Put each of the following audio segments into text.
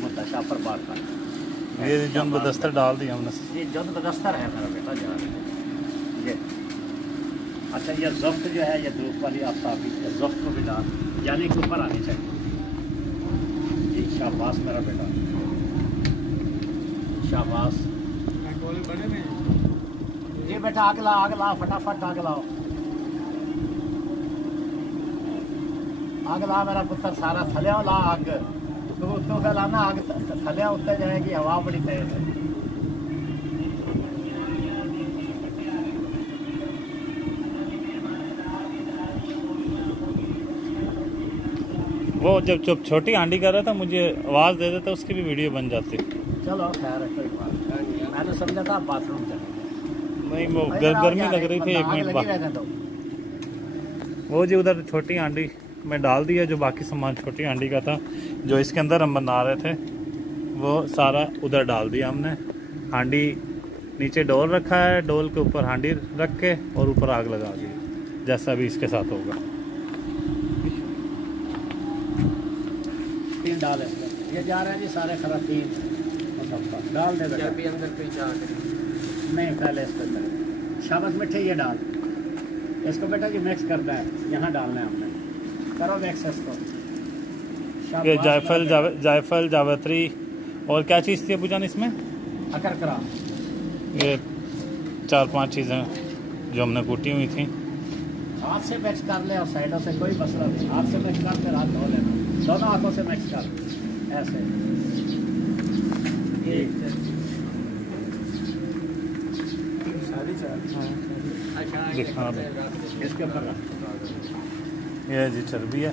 काम होता है शापर बार का। ये जन बदस्तर डाल दिया हमने। ये जन बदस्तर है मेरा बेटा जो ये। अच्छा ये ज़ब्त जो है ये धूप वाली आफ्ताबी ज़ब्त को भी डाल यानी कि ऊपर आनी चाहिए। ये शाबाश मेरा बेटा, शाबाश। ये बेटा आग ला फटाफट आग लाओ, आग ला मेरा पुत्र सारा थले ला आग। तो फैलाना आग थले उत्ते जाएगी, हवा बड़ी तेज है। वो जब छोटी हांडी कर रहा था मुझे आवाज़ दे देता उसकी भी वीडियो बन जाती। चलो खैर है कोई बात नहीं, मैंने समझा था बाथरूम चले। नहीं वो गर्मी लग रही थी, 1 मिनट बाद। वो जी उधर छोटी हांडी में डाल दिया, जो बाकी सामान छोटी हांडी का था जो इसके अंदर हम बना रहे थे वो सारा उधर डाल दिया हमने। हांडी नीचे डोल रखा है, डोल के ऊपर हांडी रख के और ऊपर आग लगा दी, जैसा भी इसके साथ होगा। तीन डाल ये जा रहे हैं जी सारे खराब तीन डाल दे बेटा। भी अंदर कोई जा नहीं पहले इसको शाबाश मिठे ये डाल इसको बेटा जी मिक्स करना है, यहाँ डालना है हमने। करो मिक्स इसको। ये जायफल जावित्री और क्या चीज़ थी अबूजान इसमें? अकरकरा। ये 4-5 चीज़ें जो हमने कूटी हुई थी। हाथ से मिक्स कर ले और साइडों से कोई मसला नहीं, हाथ से मिक्स कर फिर हाथ धो लेना, दोनों हाथों से मिक्स कर ऐसे। इसके ऊपर ये जी चर्बी है।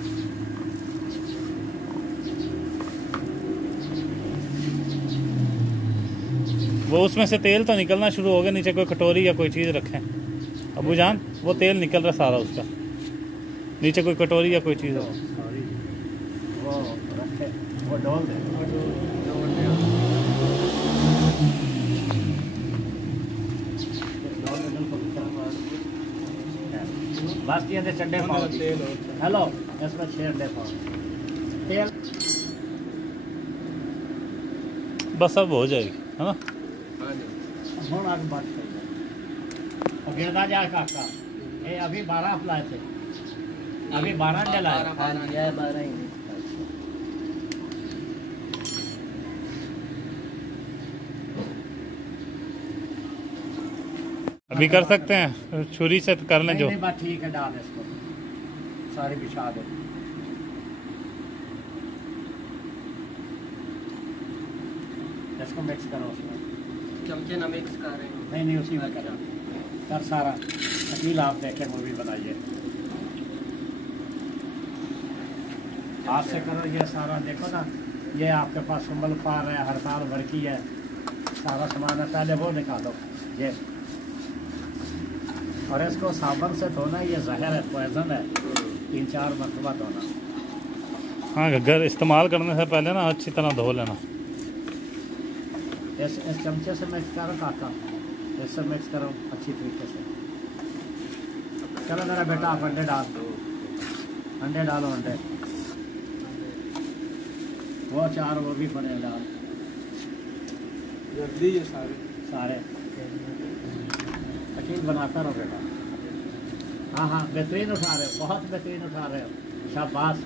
वो उसमें से तेल तो निकलना शुरू हो गया, नीचे कोई कटोरी या कोई चीज़ रखें अबूजान, वो तेल निकल रहा सारा उसका, नीचे कोई कटोरी या कोई चीज़ हो। वो रखे वो डोल दे। बस ये दे चड्डे पाओ हेलो इसमें 6 अंडे पाओ तेल बस अब हो जाएगी है ना। हूँ आगे बात और गिरदा जाए काका ये अभी 12 अप्लाई थे, अभी 12 अंडे लाए। 12 ही अभी कर सकते हैं, छुरी से कर लें जो। नहीं बात ठीक है, डाल इसको सारी बिछा दे। इसको मिक्स करो उसमें, चमचे ना मिक्स कर रहे हैं। नहीं उसी में करो कर सारा। अकील आप देखे मूवी बनाइए, हाथ से करो ये सारा। देखो ना ये आपके पास सुंबल फार है, हड़ताल भड़की है, सारा सामान है, पहले वो निकालो ये। और इसको साबुन से धोना, ये जहर है, पॉइजन है, 3-4 मरतबा धोना। हाँ घर इस्तेमाल करने से पहले ना अच्छी तरह धो लेना। इस चमचे से मिक्स करो काका, इससे मिक्स करो अच्छी तरीके से। चलो मेरा बेटा आप अंडे डाल दो, अंडे डालो अंडे, वो 4 वो भी पड़े डाल जल्दी ये सारे यकीन बनाता रहो बेटा। हाँ बेहतरीन उठा रहे हो, बहुत बेहतरीन उठा रहे हो, शाबाश।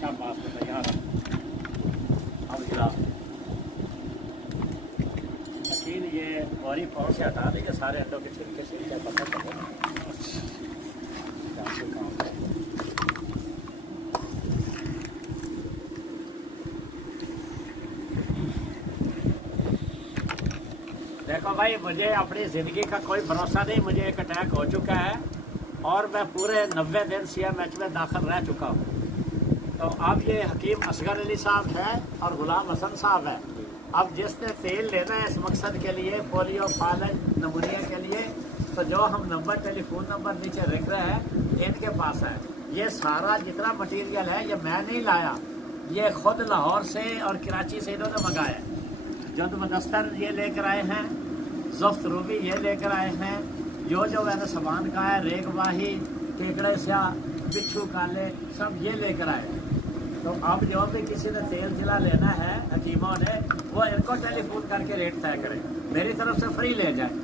शाबाश बेटा यार। अब गिरा ये बॉडी पाउडर से हटा देंगे सारे अंडों के छिलके से, क्या पता चलेगा। देखो भाई मुझे अपनी ज़िंदगी का कोई भरोसा नहीं, मुझे एक अटैक हो चुका है और मैं पूरे 90 दिन CMH में दाखिल रह चुका हूँ। तो अब ये हकीम असगर अली साहब है और गुलाम हसन साहब है। अब जिसने तेल लेना है इस मकसद के लिए, पोलियो फालन नमूनिया के लिए, तो जो हम नंबर टेलीफोन नंबर नीचे लिख रहे हैं इनके पास है। ये सारा जितना मटेरियल है ये मैं नहीं लाया, ये खुद लाहौर से और कराची से इन्होंने मंगाया है। जद मदस्तर ये लेकर आए हैं, ज़फ्त रूबी ये लेकर आए हैं, जो मैंने सामान कहा है, रेग वाही, केकड़े स्याह, बिच्छू काले, सब ये लेकर आए हैं। तो अब जो भी किसी ने तेल जिला लेना है हकीमों ने, वो इनको टेलीफोन करके रेट तय करें, मेरी तरफ से फ्री ले जाए।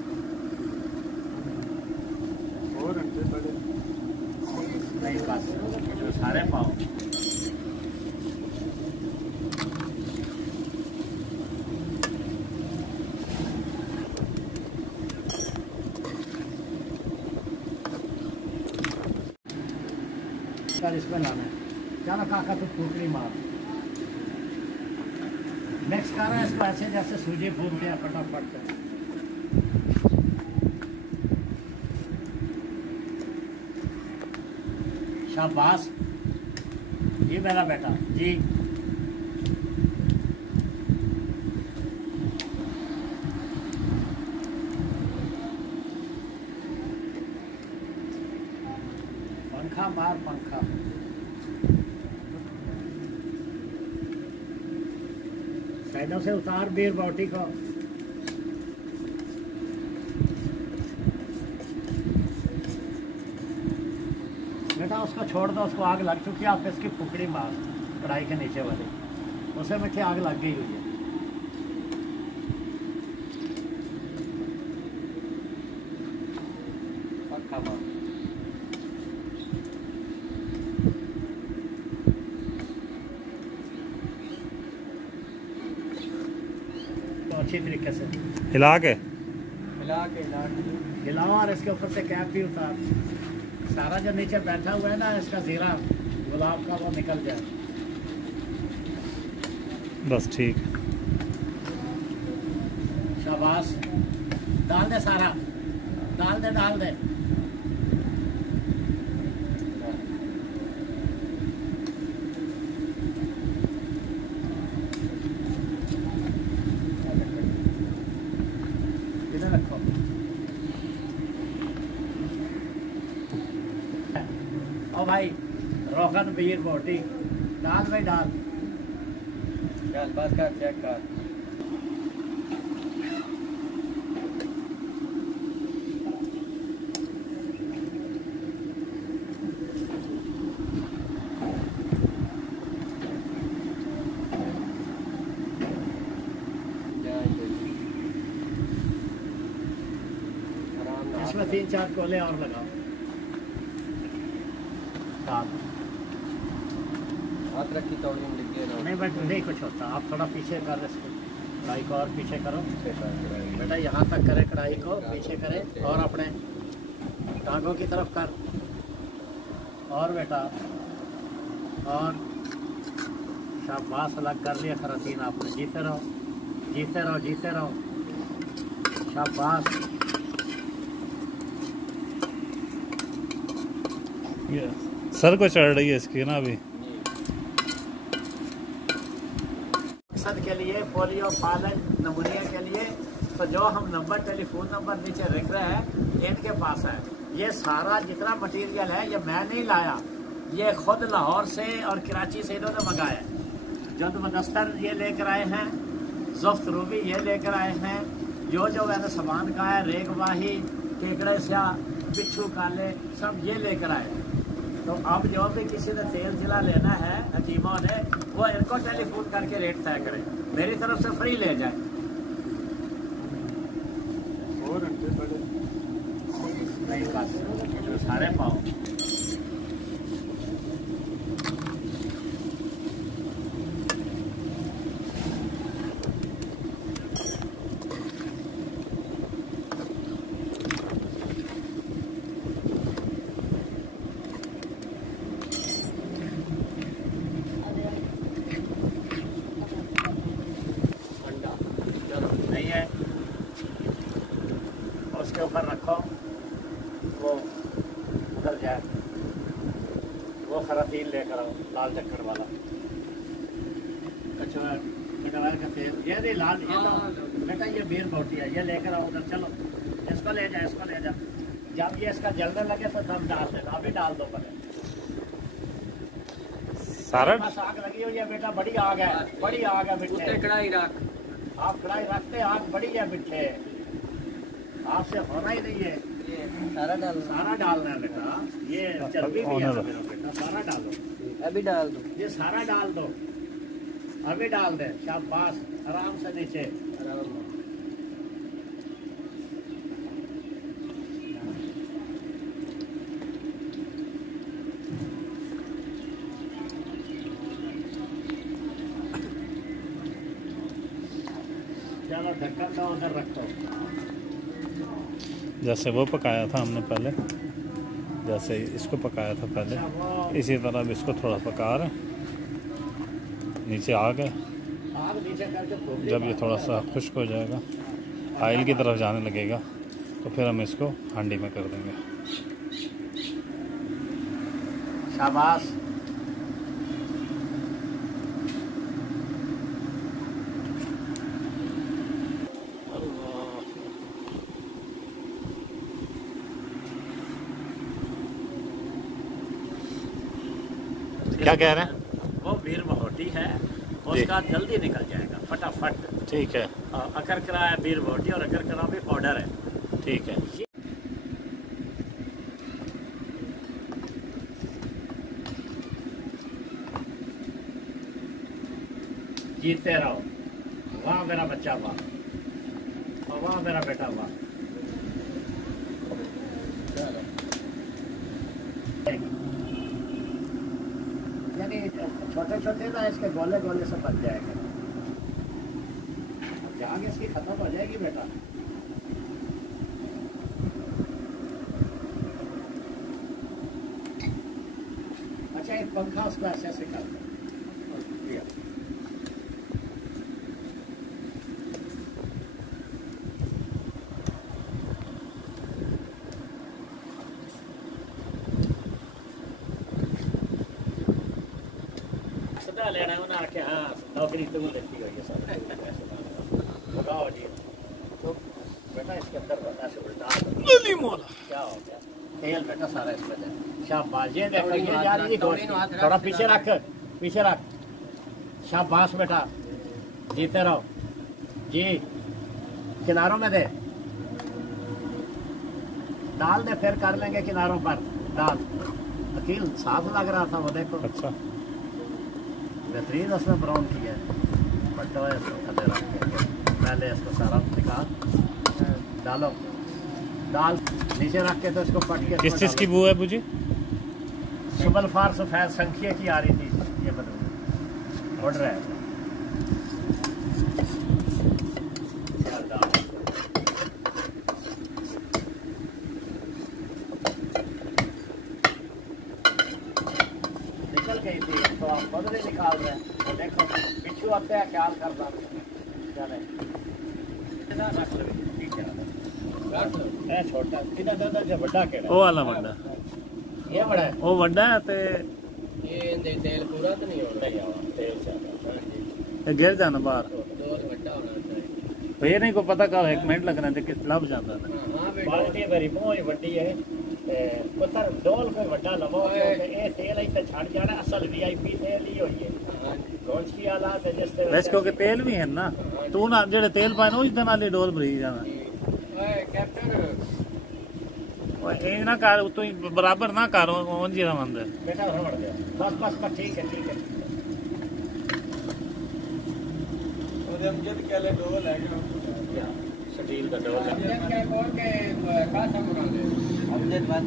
नहीं बस जो सारे पाओ। इसमें लाना है, चलो काका तो फूकनी मार मिक्स कर रहा है इसको ऐसे जैसे सूजी फूकते हैं फटाफट से। शाबाश, ये मेरा बेटा जी। पंखा मार पंखा। साइडों से उतार बीर बोटी को। बेटा उसको छोड़ दो, उसको आग लग चुकी है, आप इसकी फुकड़ी मार कढ़ाई के नीचे वाली, उसे मीठी आग लग गई हुई है। तो अच्छी तरीके से हिला के हिलाओ और इसके ऊपर से कैप भी उतार। सारा जो नीचे बैठा हुआ है ना, इसका जीरा गुलाब का वो निकल जाए। बस ठीक। शाबाश, डाल दे सारा, डाल दे डाल दे। इधर रखो। ओ भाई रोगन बीर बोटी डाल भाई डाल। चल बस कर, चेक कर। इसमें 3-4 कोले और लगाओ। हाथ रखी तो नहीं बट नहीं कुछ होता, आप थोड़ा पीछे कर इसको, कढ़ाई को और पीछे करो बेटा, यहाँ तक करे कढ़ाई को, पीछे करे और अपने टांगों की तरफ कर। और बेटा और शाबाश, अलग कर लिया खरातीन आपने। जीते रहो जीते रहो जीते रहो, शाबाश। सर को चढ़ रही है इसकी ना अभी। मकसद के लिए, पोलियो पालन नमूनिया के लिए, तो जो हम नंबर, टेलीफोन नंबर नीचे लिख रहे हैं, इनके पास है। ये सारा जितना मटेरियल है ये मैं नहीं लाया, ये खुद लाहौर से और कराची से इन्होंने मंगाया है। जद मदस्तर ये लेकर आए हैं, ज़फ्त रूबी ये लेकर आए हैं, जो मैंने सामान कहा है, रेग वाही, केकड़े स्याह, बिच्छू काले, सब ये लेकर आए हैं। तो अब जो भी किसी ने तेल जिला लेना है हकीमों ने, वो इनको टेलीफोन करके रेट तय करें, मेरी तरफ से फ्री ले जाए। नहीं बस जो सारे पाओ। नहीं है उसके ऊपर रखो, वो उधर जाए, वो खरातीन लेकर आओ, लाल चक्कर वाला कचरा कटवाल का तेल। ये नहीं लाल, ये तो बेटा ये बीर बोटी है, ये लेकर आओ उधर। चलो इसको ले जा, इसको ले जा। जब ये इसका जलने लगे तो दम डाल देना, अभी डाल दो पहले। सारा बस आग लगी हुई है बेटा, बड़ी आग है, बड़ी आग है उत्ते मिठे। कढ़ाई रख। आप कढ़ाई रखते, आग बड़ी है मिठे, आपसे होना ही नहीं है। ये सारा डाल। सारा डालना है बेटा, ये चर्बी भी है बेटा, सारा डालो। अभी डाल दो। ये सारा डाल दो, अभी डाल दे। शाबाश, आराम से नीचे। चलो ढक्कन का उधर रखो। जैसे वो पकाया था हमने पहले, जैसे इसको पकाया था पहले, इसी तरह अब इसको थोड़ा पका रहे। नीचे आ गए, आग नीचे करके जब ये थोड़ा सा खुश्क हो जाएगा, ऑयल की तरफ जाने लगेगा, तो फिर हम इसको हांडी में कर देंगे। शाबाश। क्या कह रहे हैं? वो बीर बहोटी है, उसका जल्दी निकल जाएगा फटाफट। ठीक है, अकरकरा है बीर बहोटी, और अकरकरा भी पाउडर है। ठीक है। जीतते रहो। वाह मेरा बच्चा, वाह, और वाह मेरा बेटा, वाह। यानी छोटे छोटे ना इसके गोले गोले से बन जाएंगे, जाग इसकी खत्म हो जाएगी बेटा। अच्छा, एक पंखा उसको ऐसे ऐसे कर दो। लेना है उन्हें आके, हाँ नौकरी तो लेती हुई है सब। लगाओ जी, तो बेटा इसके अंदर बता से उल्टा क्या हो गया, तेल बेटा सारा इसमें है। शाबाश, ये देखो ये जा रही है, थोड़ा पीछे रख, पीछे रख। शाबाश बेटा, जीते रहो जी। किनारों में दे, डाल दे, फिर कर लेंगे किनारों पर डाल। अकील साफ लग रहा था वो, देखो। अच्छा, बेहतरीन उसने ब्राउन किया है। पट्टा है इसको थले रख के, पहले इसको सारा निकाल, डालो, डाल नीचे रख के, तो इसको पट के। किस चीज़ की बू है बुझी? सुबल फार सफेद संख्या की आ रही थी, ये बदल ऑर्डर है। निकल गई थी तो आप बदले निकाल रहे हैं, तो देखो पिछू आते हैं, ख्याल करना। चले छोटा कितना दादा जो बड़ा केड़ा, वो वाला वड्डा, ये बड़ा है, वो वड्डा है ते ये तेल पूरा तो नहीं होना। नहीं आवा तेल से ये गिर जाना बाहर। डोल बड़ा होना चाहिए। तो ये नहीं को पता कब 1 मिनट लगना है, किस लब जाता है। हाँ बेटा। बाल्टी मेरी मोह ही वड्डी है, पुत्र डोल कोई वड्डा लवो, ये तेल इसे छड़ जाना, असल वीआईपी तेल ही होई है। कौन सी हालात है जिस तरह वैसे क्योंकि तेल भी है ना, तू ना जेड़े तेल पाए ना उस दिन वाली डोल भरी जाना। कैप्टन ये ना कर, तू बराबर ना कर, उन जी अंदर बेटा रमड़ गया। बस बस बस, ठीक है ठीक है। और अमजद क्या ले डोल है स्टील का डोल है। क्या कौन के का समरा ले अमजद बात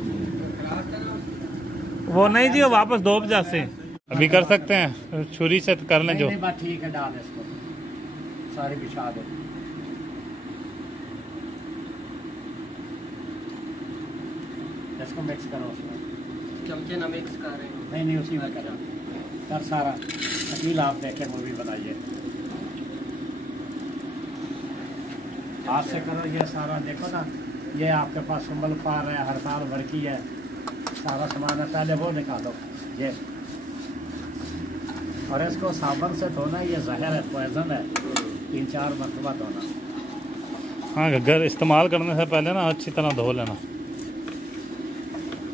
वो नहीं जी, वो वापस धोप जासे अभी कर सकते हैं, छुरी से कर लें जो। नहीं बात ठीक है, डाल इसको सारी बिछा दो। इसको मिक्स करो उसमें, चमचे ना मिक्स कर रहे हैं। नहीं नहीं उसी में करो, कर सारा। अकील आप देखें मूवी बनाइए, हाथ से करो ये सारा। देखो ना, ये आपके पास सुम्बल फार है, हर साल भर की है, सारा सामान है। पहले वो निकालो ये, और इसको साबुन से धोना, ये जहर है, पॉइजन है, 3-4 मरतबा धोना। हाँ, घर इस्तेमाल करने से पहले ना अच्छी तरह धो लेना।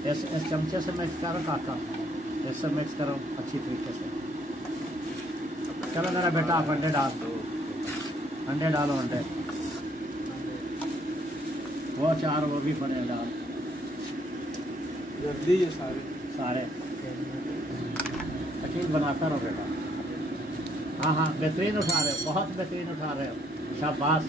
इस चमचे से मिक्स करो काका, इससे मिक्स करो अच्छी तरीके से। चलो मेरा बेटा आप अंडे डाल दो, अंडे डालो, अंडे वो 4 वो भी बने डाल जल्दी ये सारे सारे यकीन बनाता रहो बेटा। हाँ हाँ बेहतरीन उठा रहे हो, बहुत बेहतरीन उठा रहे हो, शाबाश।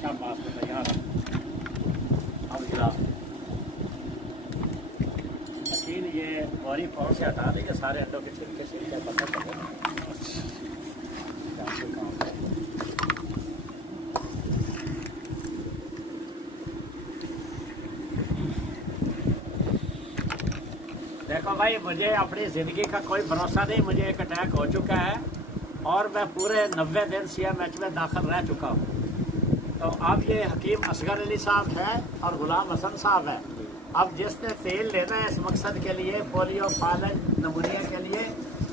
शाबाश बेटा, यहाँ रख। अब गिरा यकीन ये बॉरी पाउंड से हटा देंगे सारे अंडों के छिलके से, क्या पता चलेगा क्या काम है। देखो भाई, मुझे अपनी ज़िंदगी का कोई भरोसा नहीं। मुझे एक अटैक हो चुका है और मैं पूरे 90 दिन CMH में दाखिल रह चुका हूँ। तो अब ये हकीम असगर अली साहब है और गुलाम हसन साहब है। अब जिसने तेल लेना है इस मकसद के लिए, पोलियो, फालन, नमूनिया के लिए,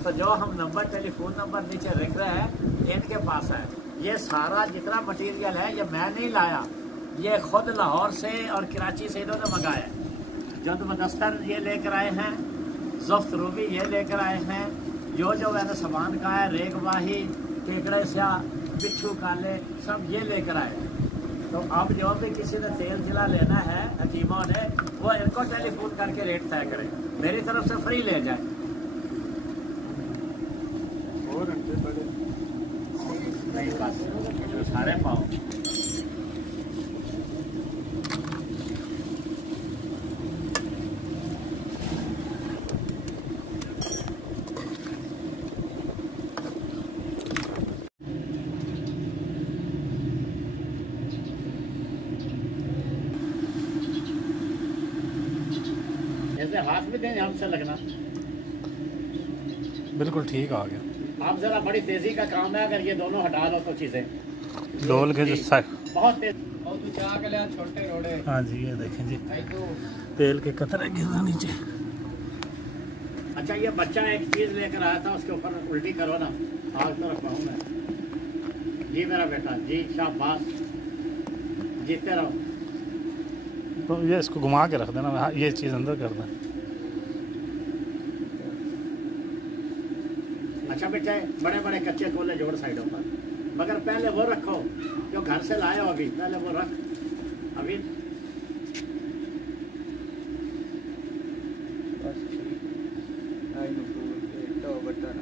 तो जो हम नंबर, टेलीफोन नंबर नीचे लिख रहे हैं इनके पास है। ये सारा जितना मटेरियल है ये मैं नहीं लाया, ये खुद लाहौर से और कराची से इन्होंने मंगाया। जद मदस्तर ये लेकर आए हैं, ज़फ्त रूबी ये लेकर आए हैं, जो मैंने सामान का है, रेगवाही, केकड़े स्या, बिच्छू काले, सब ये लेकर आए। तो अब जो भी किसी ने तेल जिला लेना है हकीमों ने, वो इनको टेलीफोन करके रेट तय करें, मेरी तरफ से फ्री ले जाए। और अंडे बड़े नहीं बस जो सारे पाओ। ऐसे हाथ में दें हमसे लगना। बिल्कुल ठीक आ गया। आप जरा बड़ी तेजी का काम है, अगर ये दोनों हटा दो तो चीजें डोल के जो बहुत तेज। और तू चाह के ले छोटे रोड़े। हाँ जी, ये देखें जी, आई तो तेल के कतरे गिर रहे नीचे। अच्छा ये बच्चा एक चीज लेकर आया था, उसके ऊपर उल्टी करो ना, आग तो रखवाऊँ मैं। जी मेरा बेटा, जी शाबाश, जीते रहो। तो ये इसको घुमा के रख देना, हाँ, ये चीज़ अंदर कर दें। अच्छा बेटे, बड़े बड़े कच्चे कोले जोड़ साइडों पर, मगर पहले वो रखो जो घर से लाए हो, अभी पहले वो रख। अभी बस ठीक आई नो तो बटन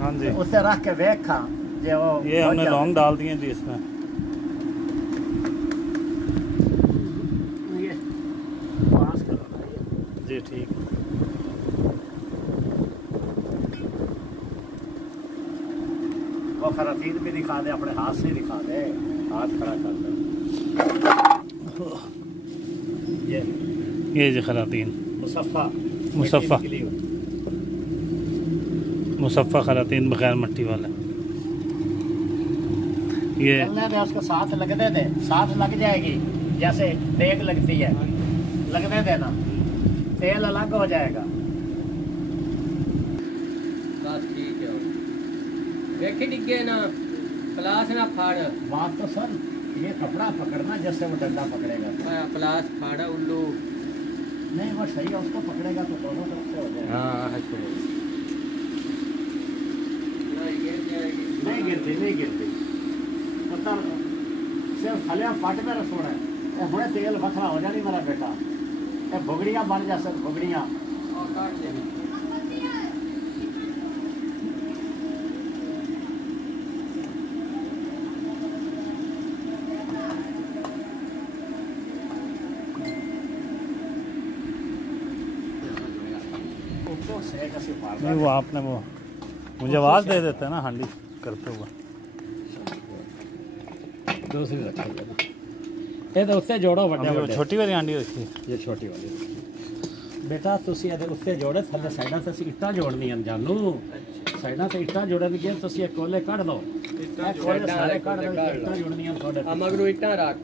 हाँ जी, उससे रख के वेख खा जे वो। ये हमने लौंग डाल दिए जी इसमें। ये पास करो ना ये। जी ठीक। वो खरातीन भी दिखा दे, अपने हाथ से दिखा दे, हाथ खड़ा कर दे। ये जी खरातीन, मुसफ़ा मुसफ़ा निकली हुई। मुसफ़ा खरातीन बगैर मट्टी वाला। ये चलने दे, उसको साथ लगने दे, साथ लग जाएगी जैसे देग लगती है, लगने देना, तेल अलग हो जाएगा। बस ठीक है। देखी डिगे ना, प्लास ना फाड़। बात तो सर, ये कपड़ा पकड़ना जैसे वो डंडा पकड़ेगा। प्लास फाड़ा उल्लू। नहीं वो सही है, उसको पकड़ेगा तो दोनों तरफ से हो जाएगा। हाँ नहीं गिरती, नहीं गिरती, पता सिर्फ खलिया फट में रसोड़ा है। हुणे तेल बखरा हो जानी मेरा बेटा, ये भुगड़ियाँ बन जा सर, भुगड़ियाँ। नहीं, वो आपने वो मुझे आवाज़ दे देते हैं ना हांडी करते हुए। दूसरी रखा ये तो उससे जोड़ो बड़े वो छोटी वाली हांडी रखी। ये छोटी वाली बेटा, तुसी ਇਹਦੇ ਉੱਤੇ ਜੋੜੇ, ਥੱਲੇ ਸਾਈਡਾਂ ਤੇ ਅਸੀਂ ਇੱਟਾਂ ਜੋੜਨੀਆਂ ਜਾਨੂ, ਸਾਈਡਾਂ ਤੇ ਇੱਟਾਂ ਜੋੜਨਗੀਆਂ, ਤੁਸੀਂ ਇਹ ਕੋਲੇ ਕੱਢ ਲਓ, ਇਹ ਕੋਲੇ ਸਾਰੇ ਕੱਢ ਲਓ, ਇੱਟਾਂ ਜੋੜਨੀਆਂ ਤੁਹਾਡੇ। ਮਗਰੋਂ ਇੱਟਾਂ ਰੱਖ।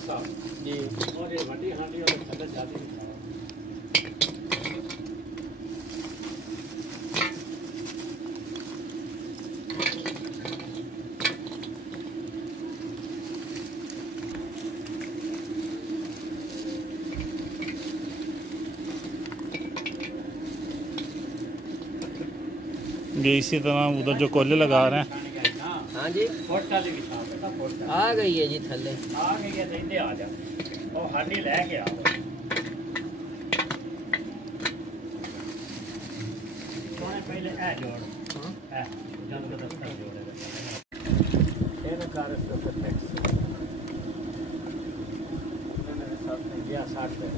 साहब जी और ये वड्डी हांडी और थल्ले जाती है। ये इसी तरह उधर जो कोयले लगा रहे हैं। हाँ जी पोटा दी विछा बेटा पोटा आ गई है जी थल्ले। आ गई है इधर आ जा और हांडी लेके आओ सोने पहले ए जोड़ ए जन का दस्तर जोड़ेगा ये ना कार इसको टैक्स मैंने साथ में दिया 60 पे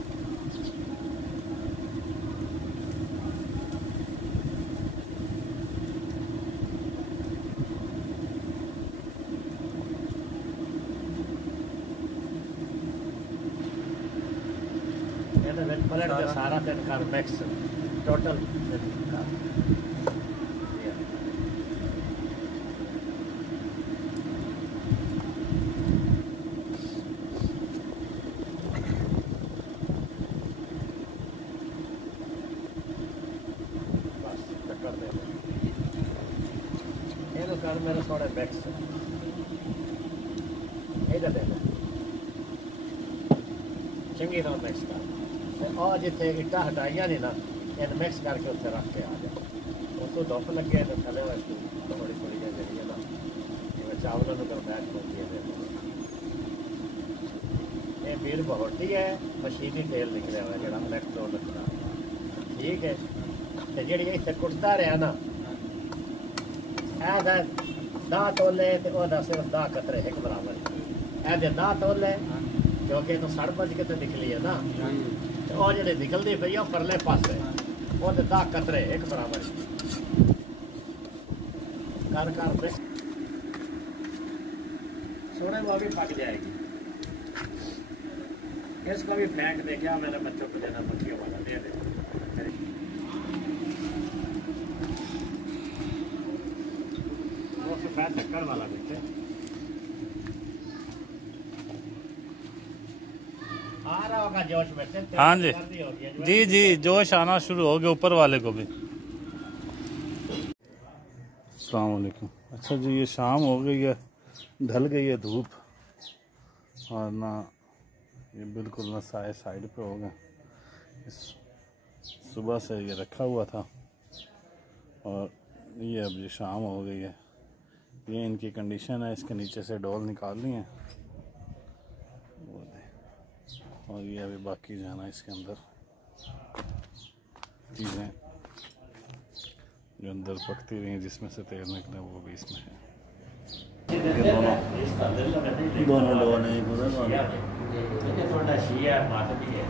पलट के सारा दिन कर मैक्स टोटल बस टक्कर दे ये तो कर मेरा थोड़ा मैक्स इधर दे चंगी तरह मैक्स कर और जिथे इट्टा हटाइया नहीं ना इन मिक्स करके उत्थे रख के आ जाए उस तो धुप लगे तो थले वास्ते थोड़ी थोड़ी जड़ी है ना जिवें चावलों को गरमैश होती है ये बीर बहुटी है मशीनी तेल निकले हुआ जो इलेक्ट्रोन रखना ठीक है तो जी इतने कुटता रहा ना दाह तोले तो सिर्फ दाह कतरे एक बराबर ए दाह तोले क्योंकि तो सड़ बज के तो निकली है ना और जो निकलती पी है परले पासे वो 10 कतरे एक बराबर कर सोने वो भी पक जाएगी इसको भी फेंक दे क्या मेरे बच्चों को देना मक्खियों वाला दे दे वो सफेद टक्कर वाला देते आ रहा होगा जोश में से हाँ जी जी जी जोश आना शुरू हो गया ऊपर वाले को भी। अस्सलाम वालेकुम। अच्छा जी ये शाम हो गई है ढल गई है धूप और ना ये बिल्कुल ना साइड पे हो गया। इस सुबह से ये रखा हुआ था और ये अब ये शाम हो गई है। ये इनकी कंडीशन है इसके नीचे से डोल निकालनी है और ये अभी बाकी जाना इसके अंदर चीज़ें जो अंदर पकती रही जिसमें से तेल निकले वो भी इसमें है। ये दोनों डोल हैं थोड़ा शिया मात भी है